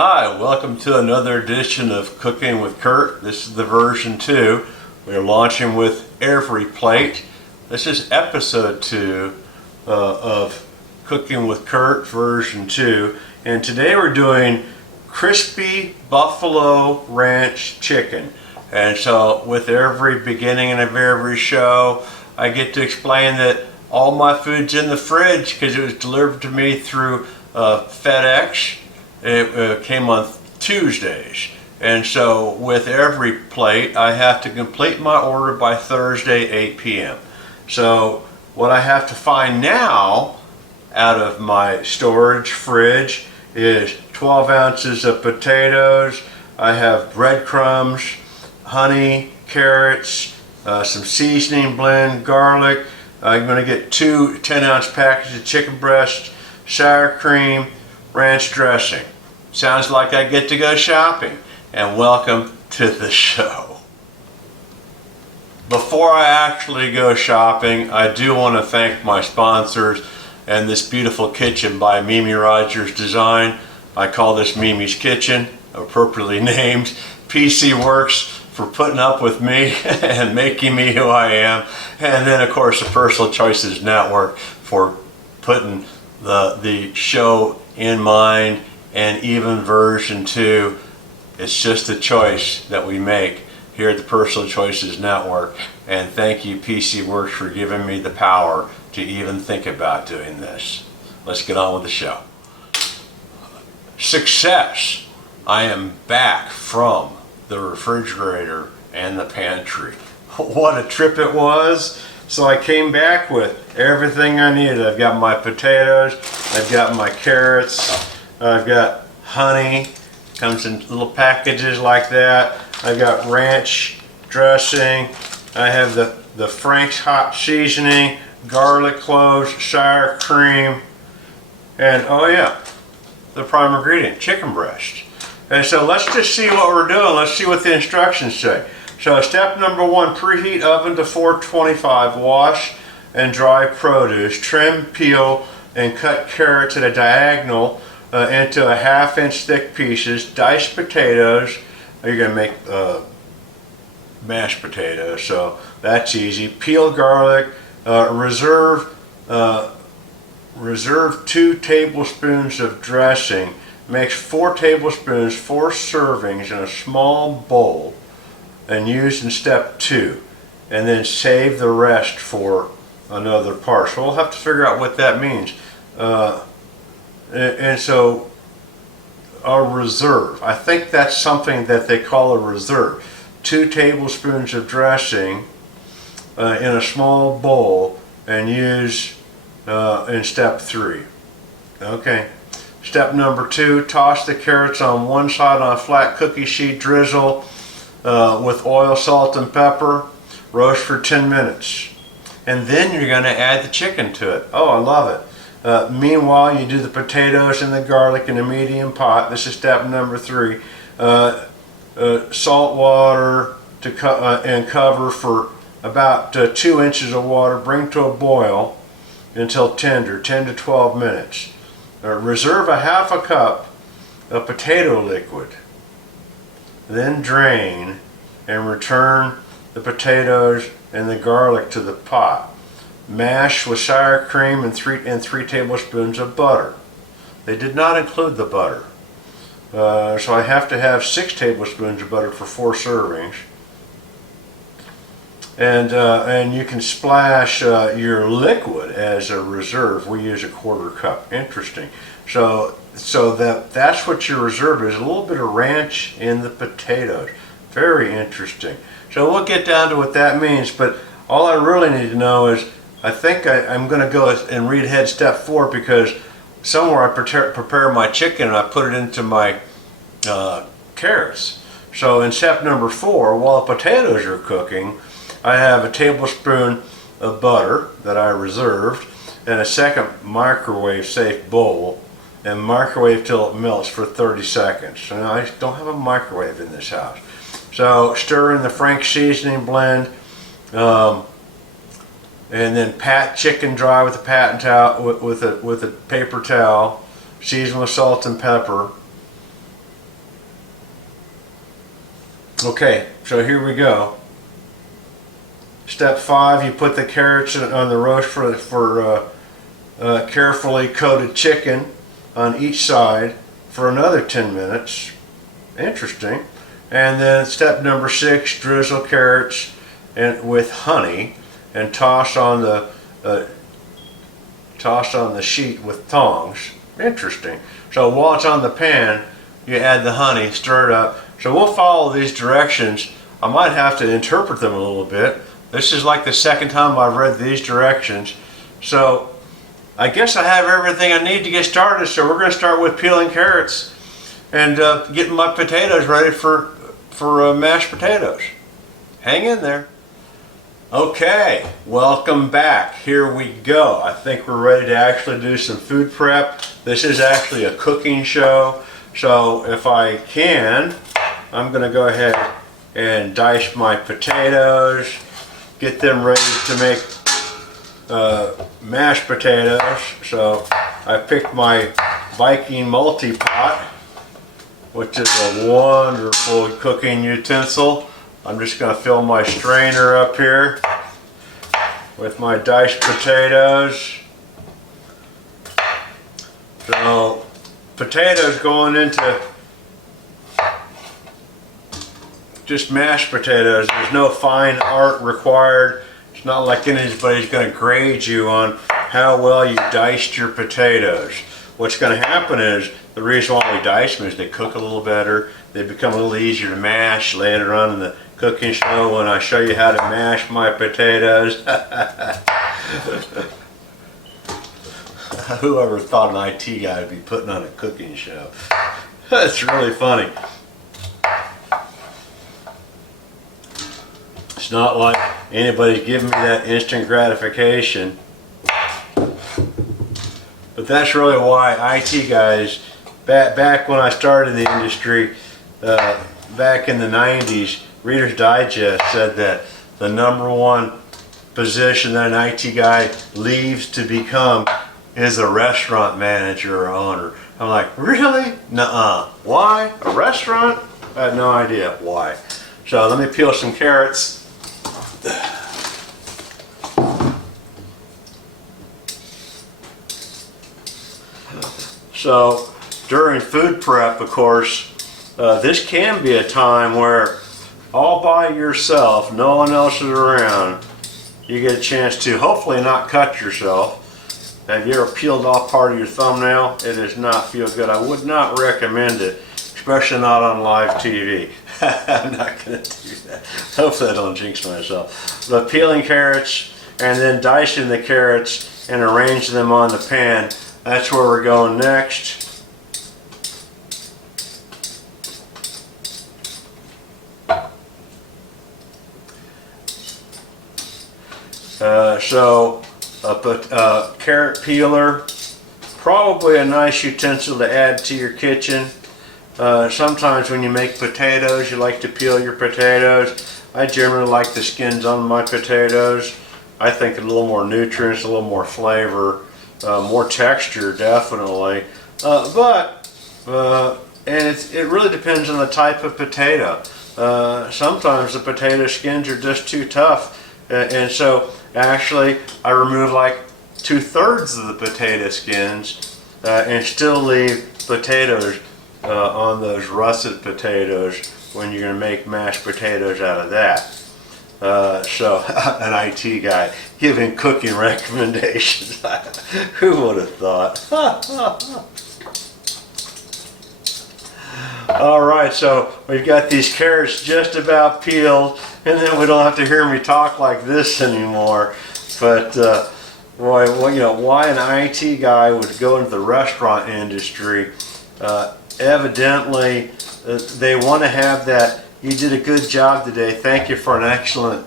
Hi, welcome to another edition of Cooking with Kurt. This is the version 2. We're launching with EveryPlate. This is episode 2 of Cooking with Kurt version 2. And today we're doing crispy buffalo ranch chicken. And so with every beginning of every show, I get to explain that all my food's in the fridge because it was delivered to me through FedEx. It came on Tuesdays, and so with EveryPlate I have to complete my order by Thursday 8 p.m. So what I have to find now out of my storage fridge is 12 ounces of potatoes. I have breadcrumbs, honey, carrots, some seasoning blend, garlic. I'm going to get 2 10-ounce packages of chicken breast, sour cream, ranch dressing. Sounds like I get to go shopping, and welcome to the show. Before I actually go shopping, I do want to thank my sponsors and this beautiful kitchen by Mimi Rogers Design. I call this Mimi's Kitchen, appropriately named. PC Works for putting up with me and making me who I am, and then of course the Personal Choices Network for putting the show in mind, and even version 2. It's just a choice that we make here at the Personal Choices Network, and thank you PC Works for giving me the power to even think about doing this. Let's get on with the show. Success! I am back from the refrigerator and the pantry. What a trip it was. So I came back with everything I needed. I've got my potatoes, I've got my carrots, I've got honey, comes in little packages like that. I've got ranch dressing, I have the Frank's hot seasoning, garlic cloves, sour cream, and oh yeah, the prime ingredient, chicken breast. And so let's just see what we're doing. Let's see what the instructions say. So step number 1, preheat oven to 425, wash and dry produce, trim, peel, and cut carrots at a diagonal into a 1/2 inch thick pieces, dice potatoes. You're going to make mashed potatoes, so that's easy. Peel garlic, reserve 2 tablespoons of dressing. Mix 4 tablespoons, 4 servings in a small bowl and use in step 2, and then save the rest for another part. So we'll have to figure out what that means. And so a reserve, I think that's something that they call a reserve. 2 tablespoons of dressing in a small bowl and use in step 3. Okay. Step number 2, toss the carrots on one side on a flat cookie sheet, drizzle with oil, salt, and pepper. Roast for 10 minutes. And then you're going to add the chicken to it. Oh, I love it. Meanwhile, you do the potatoes and the garlic in a medium pot. This is step number 3. Salt water and cover for about 2 inches of water. Bring to a boil until tender, 10 to 12 minutes. Reserve a 1/2 cup of potato liquid. Then drain and return the potatoes and the garlic to the pot. Mash with sour cream and 3 tablespoons of butter. They did not include the butter. So I have to have 6 tablespoons of butter for 4 servings. And you can splash your liquid as a reserve. We use a 1/4 cup. Interesting. So that's what your reserve is. A little bit of ranch in the potatoes. Very interesting. So we'll get down to what that means. But all I really need to know is, I think I'm going to go and read ahead step 4, because somewhere I prepare my chicken and I put it into my carrots. So in step number 4, while the potatoes are cooking, I have a tablespoon of butter that I reserved and a second microwave safe bowl, and microwave till it melts for 30 seconds. So now I don't have a microwave in this house. So stir in the Frank's seasoning blend, and then pat chicken dry with a patent towel, with a paper towel. Season with salt and pepper. Okay, so here we go. Step 5, you put the carrots on the roast for carefully coated chicken on each side for another 10 minutes. Interesting. And then step number 6, drizzle carrots with honey and toss on the sheet with tongs. Interesting. So while it's on the pan, you add the honey, stir it up. So we'll follow these directions. I might have to interpret them a little bit. This is like the second time I've read these directions. So I guess I have everything I need to get started. So we're going to start with peeling carrots and getting my potatoes ready for mashed potatoes. Hang in there. Okay, welcome back. Here we go. I think we're ready to actually do some food prep. This is actually a cooking show. So if I can, I'm going to go ahead and dice my potatoes, get them ready to make mashed potatoes. So I picked my Viking multi-pot, which is a wonderful cooking utensil. I'm just going to fill my strainer up here with my diced potatoes. So potatoes going into just mashed potatoes. There's no fine art required. It's not like anybody's going to grade you on how well you diced your potatoes. What's going to happen is, the reason why we dice them is they cook a little better. They become a little easier to mash later on in the cooking show when I show you how to mash my potatoes. Whoever thought an IT guy would be putting on a cooking show? That's really funny. It's not like anybody's giving me that instant gratification. But that's really why IT guys, back when I started in the industry, back in the 90s, Reader's Digest said that the #1 position that an IT guy leaves to become is a restaurant manager or owner. I'm like, really? Nuh-uh. Why? A restaurant? I had no idea why. So let me peel some carrots. So during food prep, of course, this can be a time where all by yourself, no one else is around, you get a chance to hopefully not cut yourself. Have you ever peeled off part of your thumbnail? It does not feel good. I would not recommend it, especially not on live TV. I'm not going to do that. Hopefully I don't jinx myself. But peeling carrots and then dicing the carrots and arranging them on the pan, that's where we're going next. So a carrot peeler, probably a nice utensil to add to your kitchen. Sometimes when you make potatoes, you like to peel your potatoes. I generally like the skins on my potatoes. I think a little more nutrients, a little more flavor, more texture, definitely. It really depends on the type of potato. Sometimes the potato skins are just too tough, and so actually I remove like 2/3 of the potato skins and still leave potatoes on those russet potatoes when you're going to make mashed potatoes out of that. So an IT guy giving cooking recommendations. Who would have thought? All right, so we've got these carrots just about peeled, and then we don't have to hear me talk like this anymore. But boy, you know, why an IT guy would go into the restaurant industry? Evidently, they want to have that. You did a good job today. Thank you for an excellent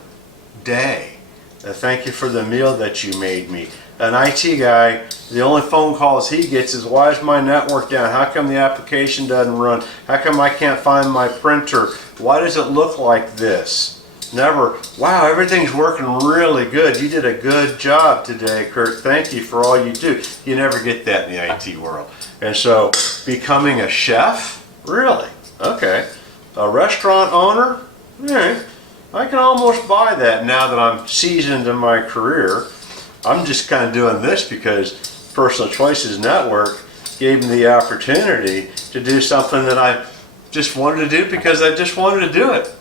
day. Thank you for the meal that you made me. An IT guy, the only phone calls he gets is, why is my network down? How come the application doesn't run? How come I can't find my printer? Why does it look like this? Never, wow, everything's working really good. You did a good job today, Kurt. Thank you for all you do. You never get that in the IT world. And so, becoming a chef? Really? Okay. A restaurant owner? Yeah, I can almost buy that now that I'm seasoned in my career. I'm just kind of doing this because Personal Choices Network gave me the opportunity to do something that I just wanted to do because I just wanted to do it.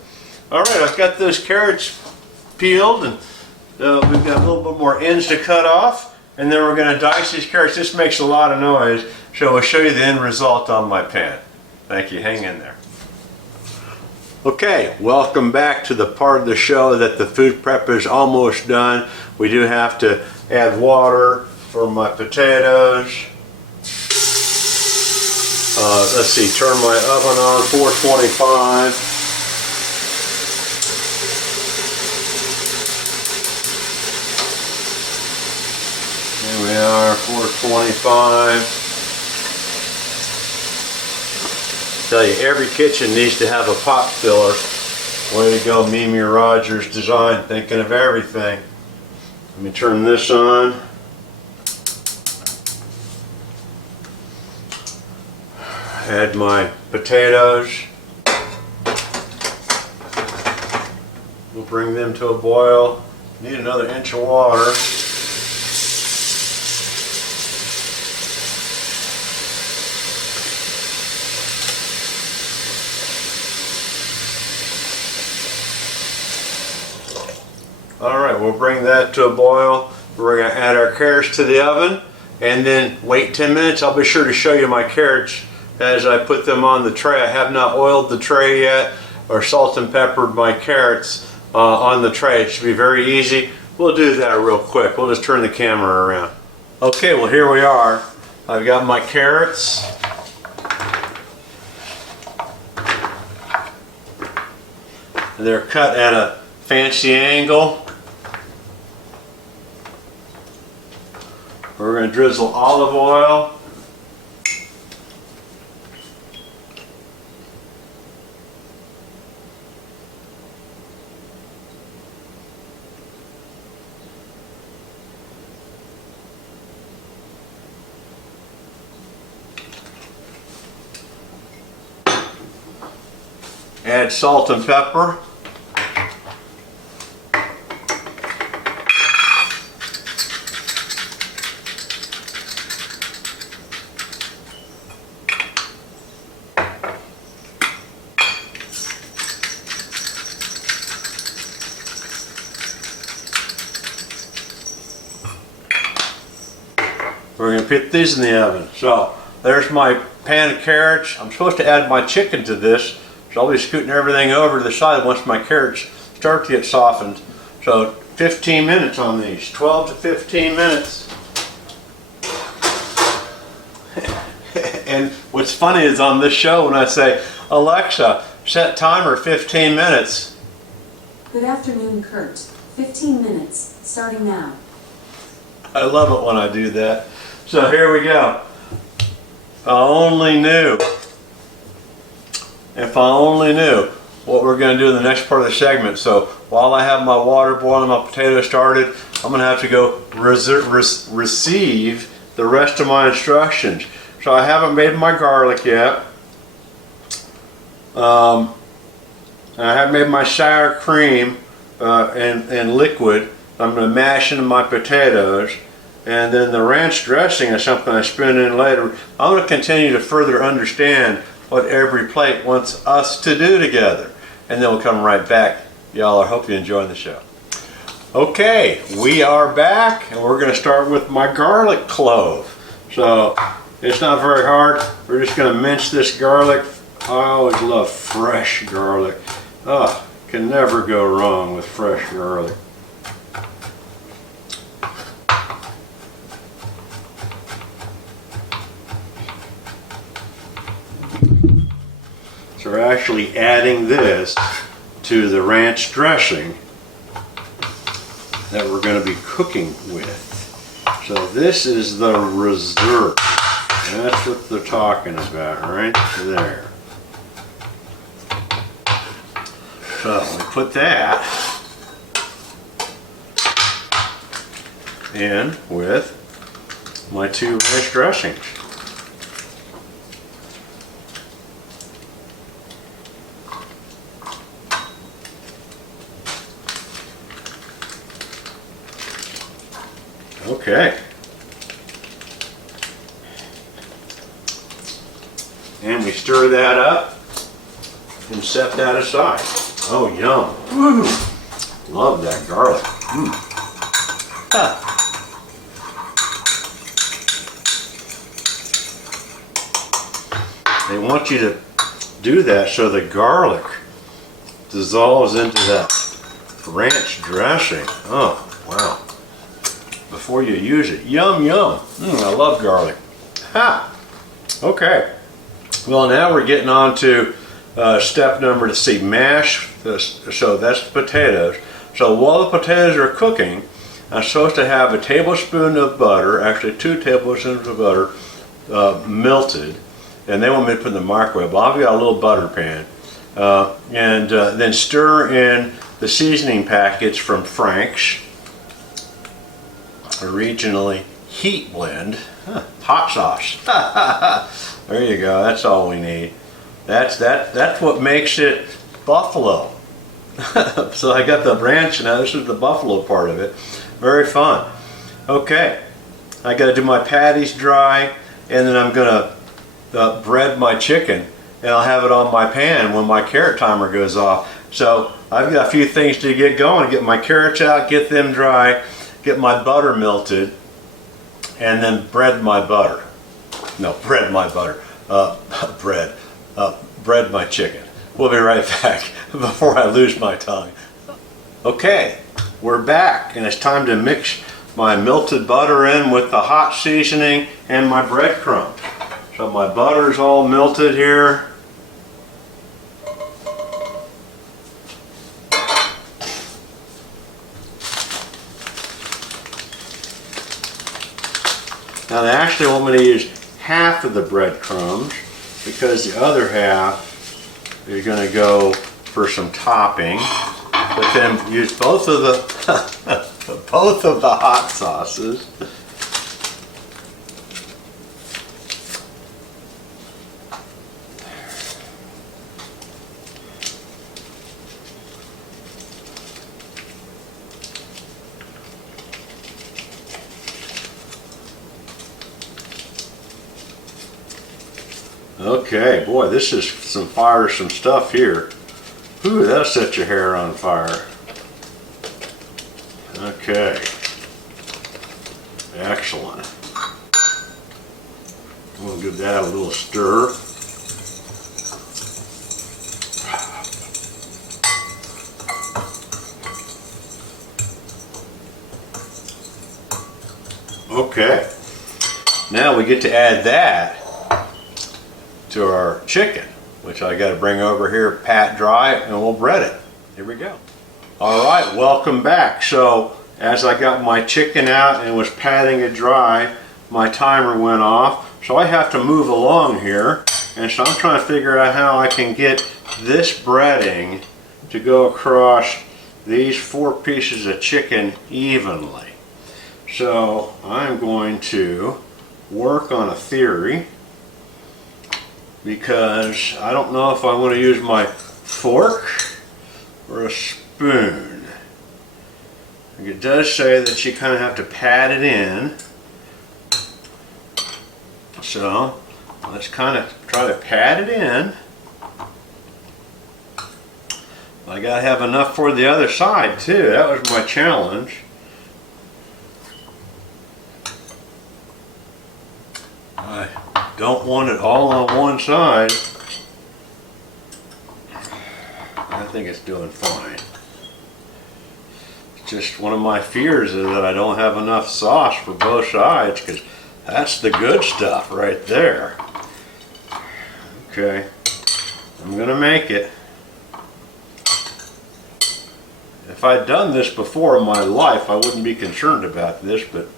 All right, I've got those carrots peeled, and we've got a little bit more ends to cut off, and then we're going to dice these carrots. This makes a lot of noise, so I'll show you the end result on my pan. Thank you. Hang in there. Okay, welcome back to the part of the show that the food prep is almost done. We do have to add water for my potatoes. Let's see, turn my oven on 425. Here we are, 425. Tell you, every kitchen needs to have a pot filler. Way to go, Mimi Rogers Design, thinking of everything. Let me turn this on. Add my potatoes. We'll bring them to a boil. Need another inch of water. Alright, we'll bring that to a boil. We're going to add our carrots to the oven and then wait 10 minutes. I'll be sure to show you my carrots as I put them on the tray. I have not oiled the tray yet or salt and peppered my carrots on the tray. It should be very easy. We'll do that real quick. We'll just turn the camera around. Okay, well here we are. I've got my carrots. They're cut at a fancy angle. We're going to drizzle olive oil. Add salt and pepper. We're going to put these in the oven. So there's my pan of carrots. I'm supposed to add my chicken to this, so I'll be scooting everything over to the side once my carrots start to get softened. So 15 minutes on these, 12 to 15 minutes. And what's funny is on this show when I say, Alexa, set timer 15 minutes. Good afternoon, Kurt. 15 minutes, starting now. I love it when I do that. So here we go. If I only knew what we're going to do in the next part of the segment. So while I have my water boiling, my potatoes started, I'm going to have to go receive the rest of my instructions. So I haven't made my garlic yet. I haven't made my sour cream and liquid. I'm going to mash into my potatoes. And then the ranch dressing is something I spin in later. I'm going to continue to further understand what every plate wants us to do together. And then we'll come right back. Y'all, I hope you're enjoying the show. Okay, we are back, and we're going to start with my garlic clove. So it's not very hard. We're just going to mince this garlic. I always love fresh garlic. Oh, can never go wrong with fresh garlic. So we're actually adding this to the ranch dressing that we're going to be cooking with. So this is the reserve. That's what they're talking about right there. So we put that in with my two ranch dressings. Okay. And we stir that up and set that aside. Oh, yum. Woo. Love that garlic. They want you to do that so the garlic dissolves into that ranch dressing. Oh, wow. Before you use it. Yum, yum. I love garlic. Ha! Okay. Well, now we're getting on to step number to see mash. So that's the potatoes. So while the potatoes are cooking, I'm supposed to have a tablespoon of butter, actually 2 tablespoons of butter, melted. And they want me to put in the microwave. Well, I've got a little butter pan. Then stir in the seasoning packets from Frank's. Originally heat blend. Hot sauce. There you go. That's all we need. That's what makes it buffalo. So I got the ranch now. This is the buffalo part of it. Very fun. Okay. I got to do my patties dry, and then I'm gonna bread my chicken, and I'll have it on my pan when my carrot timer goes off. So I've got a few things to get going. Get my carrots out, get them dry, get my butter melted, and then bread my butter. No, bread my butter. Bread my chicken. We'll be right back before I lose my tongue. Okay, we're back, and it's time to mix my melted butter in with the hot seasoning and my breadcrumbs. So my butter's all melted here. Now they actually want me to use half of the breadcrumbs because the other half is going to go for some topping. But then use both of the both of the hot sauces. Okay, boy, this is some firesome stuff here. Ooh, that'll set your hair on fire. Okay. Excellent. We'll give that a little stir. Okay. Now we get to add that to our chicken, which I got to bring over here, pat dry, and we'll bread it. Here we go. All right, welcome back. So as I got my chicken out and was patting it dry, my timer went off. So I have to move along here, and so I'm trying to figure out how I can get this breading to go across these 4 pieces of chicken evenly. So I'm going to work on a theory, because I don't know if I want to use my fork or a spoon. It does say that you kind of have to pat it in. So let's kind of try to pat it in. I gotta have enough for the other side too. That was my challenge. I don't want it all on one side. I think it's doing fine. It's just one of my fears is that I don't have enough sauce for both sides, because that's the good stuff right there. Okay, I'm gonna make it. If I'd done this before in my life, I wouldn't be concerned about this, but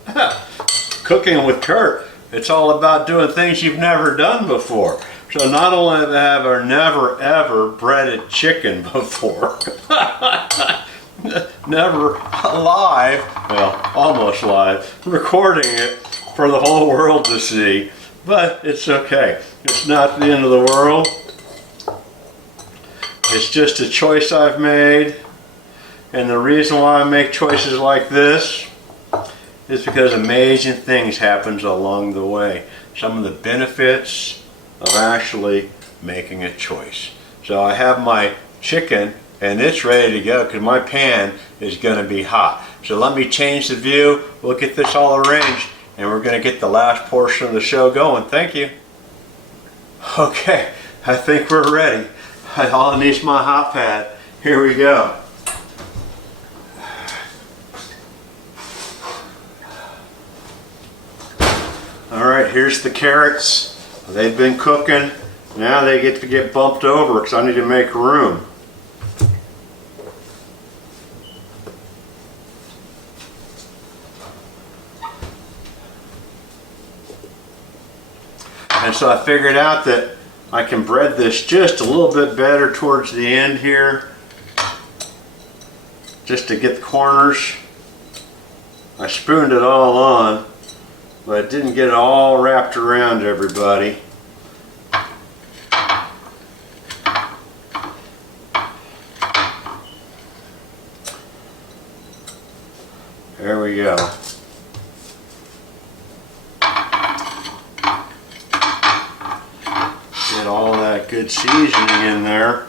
cooking with Kurt, it's all about doing things you've never done before. So not only have I never ever breaded chicken before, never live, well, almost live, recording it for the whole world to see, but it's okay. It's not the end of the world. It's just a choice I've made, and the reason why I make choices like this is because amazing things happens along the way. Some of the benefits of actually making a choice. So I have my chicken and it's ready to go because my pan is going to be hot. So let me change the view. We'll get this all arranged and we're going to get the last portion of the show going. Thank you. Okay, I think we're ready. All I need is my hot pad. Here we go. All right, here's the carrots. They've been cooking. Now they get to get bumped over because I need to make room. And so I figured out that I can bread this just a little bit better towards the end here, just to get the corners. I spooned it all on, but I didn't get it all wrapped around everybody. There we go. Get all that good seasoning in there.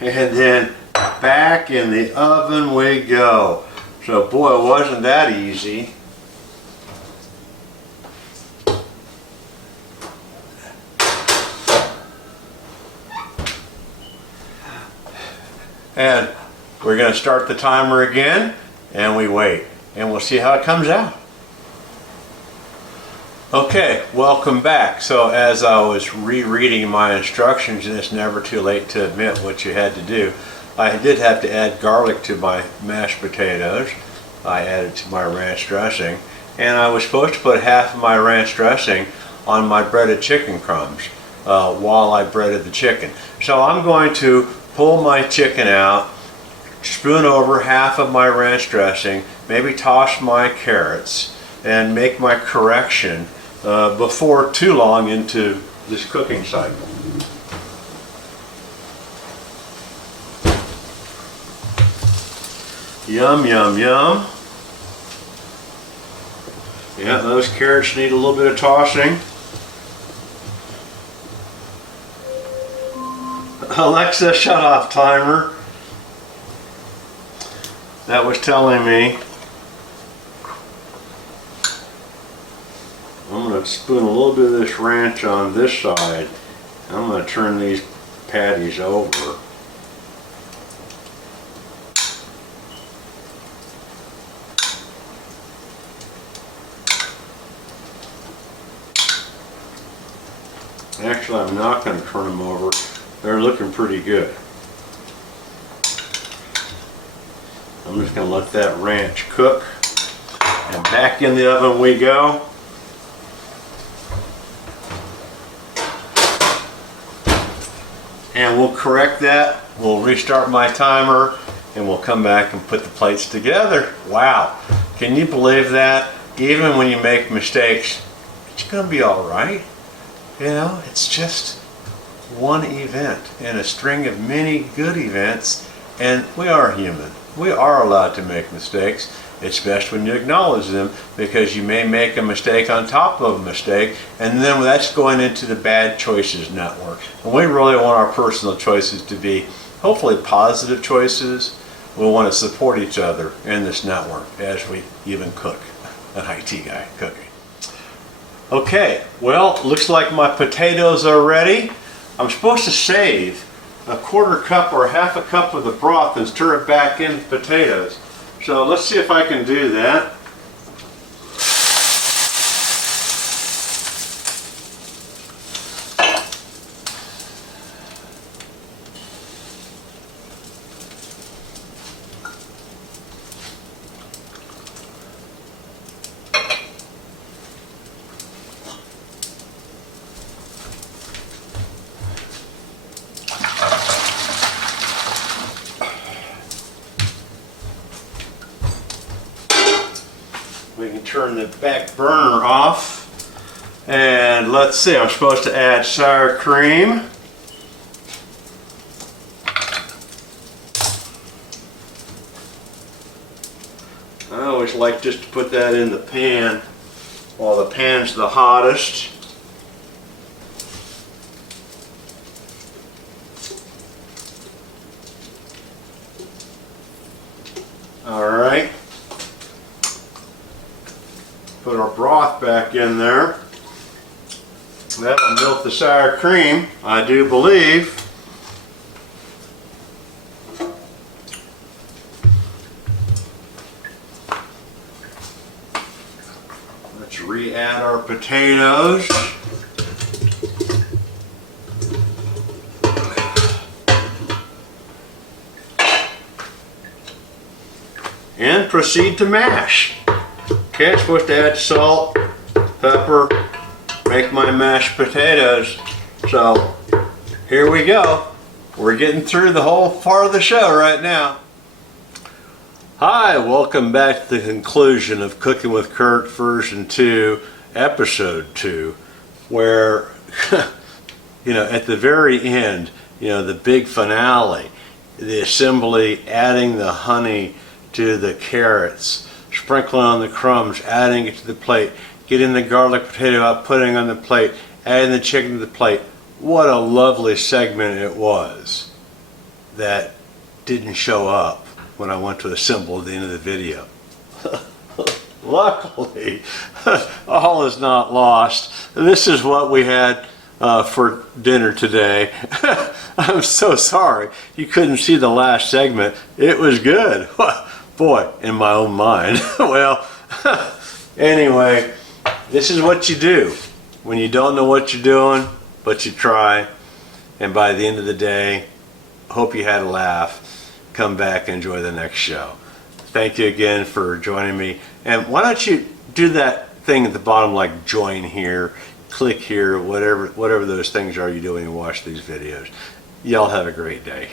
And then back in the oven we go. So boy, wasn't that easy. And we're going to start the timer again and we wait and we'll see how it comes out. Okay, welcome back. So as I was rereading my instructions, and it's never too late to admit what you had to do, I did have to add garlic to my mashed potatoes. I added to my ranch dressing, and I was supposed to put half of my ranch dressing on my breaded chicken crumbs while I breaded the chicken. So I'm going to pull my chicken out, spoon over half of my ranch dressing, maybe toss my carrots, and make my correction before too long into this cooking cycle. Yum, yum, yum. Yeah, those carrots need a little bit of tossing. Alexa, shut off timer. That was telling me I'm going to spoon a little bit of this ranch on this side. I'm going to turn these patties over. Actually, I'm not going to turn them over. They're looking pretty good. I'm just going to let that ranch cook. And back in the oven we go. And we'll correct that. We'll restart my timer and we'll come back and put the plates together. Wow. Can you believe that? Even when you make mistakes, it's going to be all right. You know, it's just one event in a string of many good events, and we are human. We are allowed to make mistakes. It's best when you acknowledge them, because you may make a mistake on top of a mistake, and then that's going into the bad choices network. And we really want our personal choices to be hopefully positive choices. We want to support each other in this network as we even cook. An IT guy cooking. Okay, well, looks like my potatoes are ready. I'm supposed to save a quarter cup or half a cup of the broth and stir it back in the potatoes. So let's see if I can do that. We can turn the back burner off. And let's see, I'm supposed to add sour cream. I always like just to put that in the pan while the pan's the hottest. All right. Put our broth back in there. That'll melt the sour cream, I do believe. Let's re-add our potatoes. And proceed to mash. Okay, I'm supposed to add salt, pepper, make my mashed potatoes. So here we go. We're getting through the whole part of the show right now. Hi, welcome back to the conclusion of Cooking with Kurt version 2, episode 2, where, at the very end, the big finale, the assembly, adding the honey to the carrots, sprinkling on the crumbs, adding it to the plate, getting the garlic potato out, putting on the plate, adding the chicken to the plate. What a lovely segment it was that didn't show up when I went to assemble at the end of the video. Luckily, all is not lost. This is what we had for dinner today. I'm so sorry you couldn't see the last segment. It was good. Boy, in my own mind. Well, anyway, this is what you do when you don't know what you're doing, but you try. And by the end of the day, hope you had a laugh. Come back and enjoy the next show. Thank you again for joining me. And why don't you do that thing at the bottom, like join here, click here, whatever those things are you do when you watch these videos. Y'all have a great day.